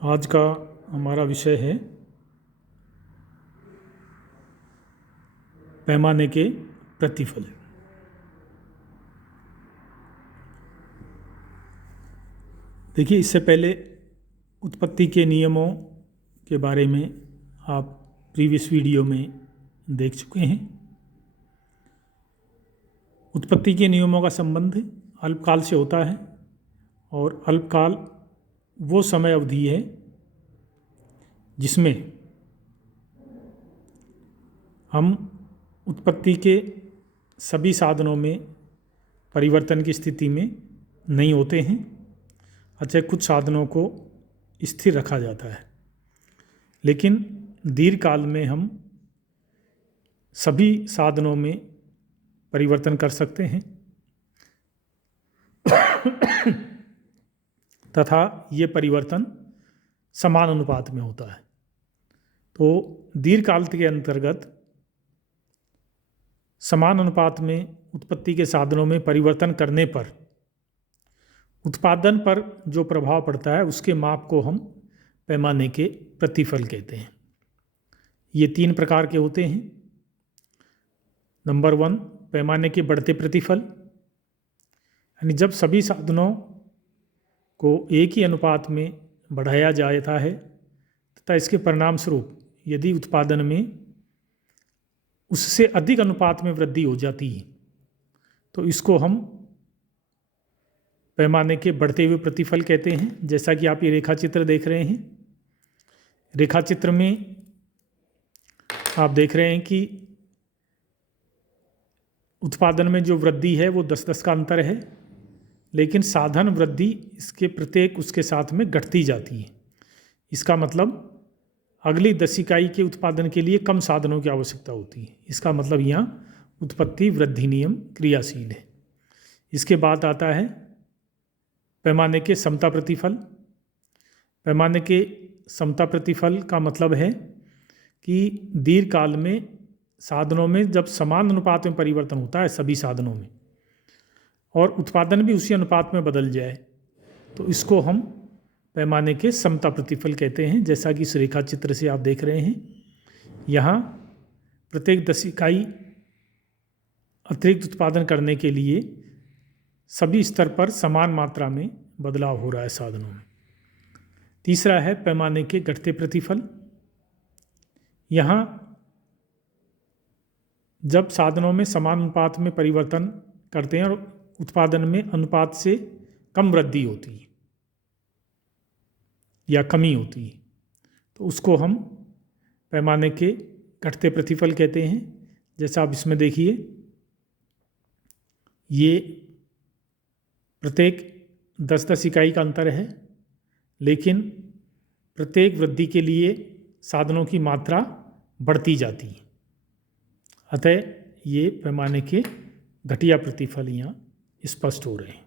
आज का हमारा विषय है पैमाने के प्रतिफल। देखिए, इससे पहले उत्पत्ति के नियमों के बारे में आप प्रीवियस वीडियो में देख चुके हैं। उत्पत्ति के नियमों का संबंध अल्पकाल से होता है और अल्पकाल वो समय अवधि है जिसमें हम उत्पत्ति के सभी साधनों में परिवर्तन की स्थिति में नहीं होते हैं। अच्छा, कुछ साधनों को स्थिर रखा जाता है, लेकिन दीर्घकाल में हम सभी साधनों में परिवर्तन कर सकते हैं तथा ये परिवर्तन समान अनुपात में होता है। तो दीर्घकाल के अंतर्गत समान अनुपात में उत्पत्ति के साधनों में परिवर्तन करने पर उत्पादन पर जो प्रभाव पड़ता है उसके माप को हम पैमाने के प्रतिफल कहते हैं। ये 3 प्रकार के होते हैं। नंबर 1, पैमाने के बढ़ते प्रतिफल, यानी जब सभी साधनों को एक ही अनुपात में बढ़ाया जाता है तथा इसके परिणाम स्वरूप यदि उत्पादन में उससे अधिक अनुपात में वृद्धि हो जाती है तो इसको हम पैमाने के बढ़ते हुए प्रतिफल कहते हैं। जैसा कि आप ये रेखा चित्र देख रहे हैं, रेखा चित्र में आप देख रहे हैं कि उत्पादन में जो वृद्धि है वो 10-10 का अंतर है, लेकिन साधन वृद्धि इसके प्रत्येक उसके साथ में घटती जाती है। इसका मतलब अगली 10 इकाई के उत्पादन के लिए कम साधनों की आवश्यकता होती है। इसका मतलब यहाँ उत्पत्ति वृद्धि नियम क्रियाशील है। इसके बाद आता है पैमाने के समता प्रतिफल। पैमाने के समता प्रतिफल का मतलब है कि दीर्घकाल में साधनों में जब समान अनुपात में परिवर्तन होता है सभी साधनों में और उत्पादन भी उसी अनुपात में बदल जाए तो इसको हम पैमाने के समता प्रतिफल कहते हैं। जैसा कि इस रेखा चित्र से आप देख रहे हैं, यहाँ प्रत्येक 10 इकाई अतिरिक्त उत्पादन करने के लिए सभी स्तर पर समान मात्रा में बदलाव हो रहा है साधनों में। तीसरा है पैमाने के घटते प्रतिफल। यहाँ जब साधनों में समान अनुपात में परिवर्तन करते हैं और उत्पादन में अनुपात से कम वृद्धि होती है या कमी होती है तो उसको हम पैमाने के घटते प्रतिफल कहते हैं। जैसा आप इसमें देखिए, ये प्रत्येक 10-10 इकाई का अंतर है, लेकिन प्रत्येक वृद्धि के लिए साधनों की मात्रा बढ़ती जाती है। अतः ये पैमाने के घटिया प्रतिफल यहाँ स्पष्ट हो रहे हैं।